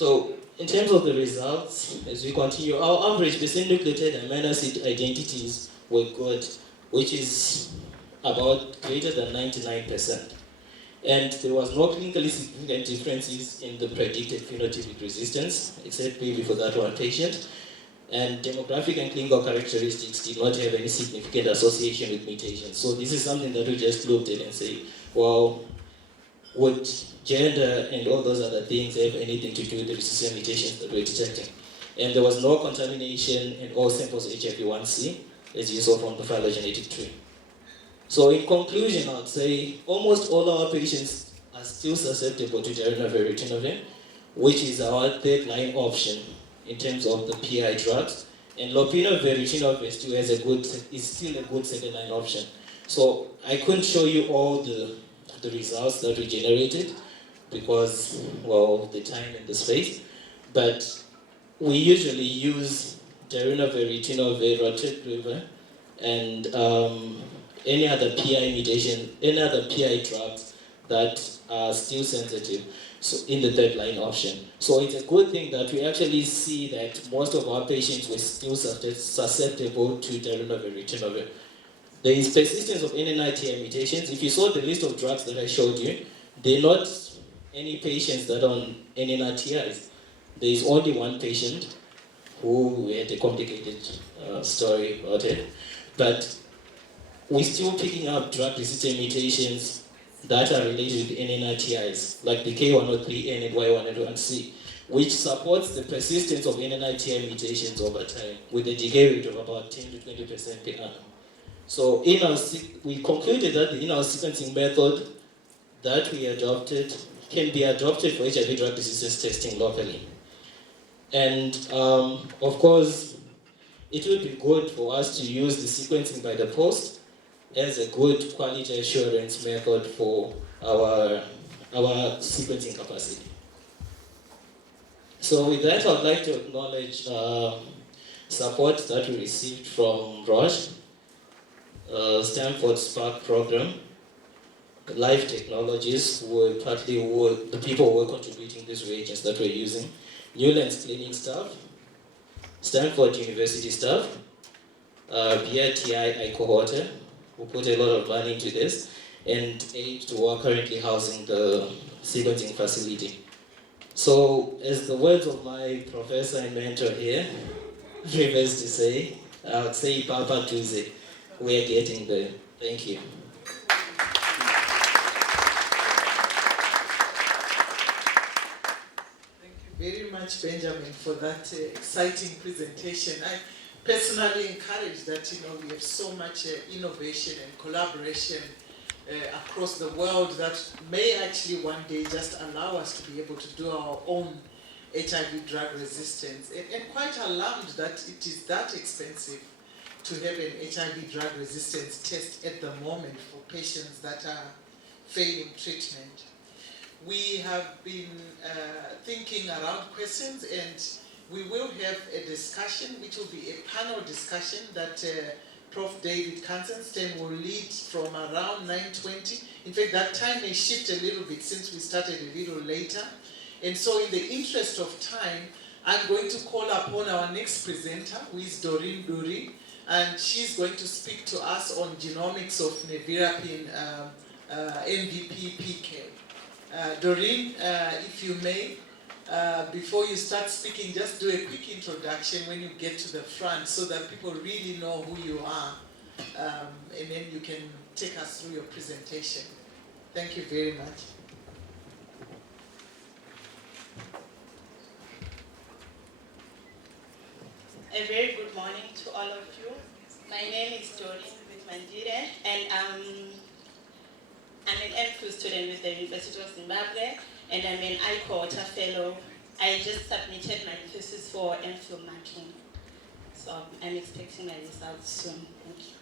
So in terms of the results, as we continue, our average percent nucleotide amino acid identities were good, which is about greater than 99%. And there was no clinically significant differences in the predicted phenotypic resistance, except maybe for that one patient. And demographic and clinical characteristics did not have any significant association with mutations. So this is something that we just looked at and say, well, would gender and all those other things have anything to do with the resistant mutations that we're detecting? And there was no contamination in all samples of HIV-1C, as you saw from the phylogenetic tree. So in conclusion, I'd say almost all our patients are still susceptible to darunavir, which is our third line option in terms of the PI drugs. And lopinavir is still a good second line option. So I couldn't show you all the results that we generated because, well, the time and the space. But we usually use darunavir, ratutrelvir, and any other PI mutation, any other PI drugs that are still sensitive, so in the third line option. So it's a good thing that we actually see that most of our patients were still susceptible to darunavir. There is persistence of NNITI mutations. If you saw the list of drugs that I showed you, they're not any patients that are on NNITIs. There is only one patient who had a complicated story about it. But we're still picking up drug-resistant mutations that are related with NNITIs, like the K103N and Y101C, which supports the persistence of NNITI mutations over time, with a decay rate of about 10 to 20% per annum. So we concluded that the in-house sequencing method that we adopted can be adopted for HIV drug resistance testing locally. And of course, it would be good for us to use the sequencing by the post as a good quality assurance method for our sequencing capacity. So with that, I'd like to acknowledge support that we received from Roche, Stanford Spark program, Life Technologies, the people who were contributing these reagents that we're using, Newlands Clinic staff, Stanford University staff, BRTI cohort, who put a lot of money into this, and AID, who are currently housing the sequencing facility. So, as the words of my professor and mentor here prefers to say, I would say Papa Tuesday, we're getting there. Thank you. Thank you very much, Benjamin, for that exciting presentation. I personally encourage that we have so much innovation and collaboration across the world that may actually one day just allow us to be able to do our own HIV drug resistance. And quite alarmed that it is that expensive to have an HIV drug resistance test at the moment for patients that are failing treatment. We have been thinking around questions, and we will have a discussion, which will be a panel discussion that Prof. David Kansenstein will lead from around 9:20. In fact, that time may shift a little bit since we started a little later. And so in the interest of time, I'm going to call upon our next presenter, who is Doreen Dury, and she's going to speak to us on genomics of nevirapine MVP PK. Doreen, if you may, before you start speaking, just do a quick introduction when you get to the front so that people really know who you are, and then you can take us through your presentation. Thank you very much. A very good morning to all of you. My name is Doreen Mandire, and I'm an MPhil student with the University of Zimbabwe, and I'm an Icasa fellow. I just submitted my thesis for MPhil marking, so I'm expecting my results soon. Thank you.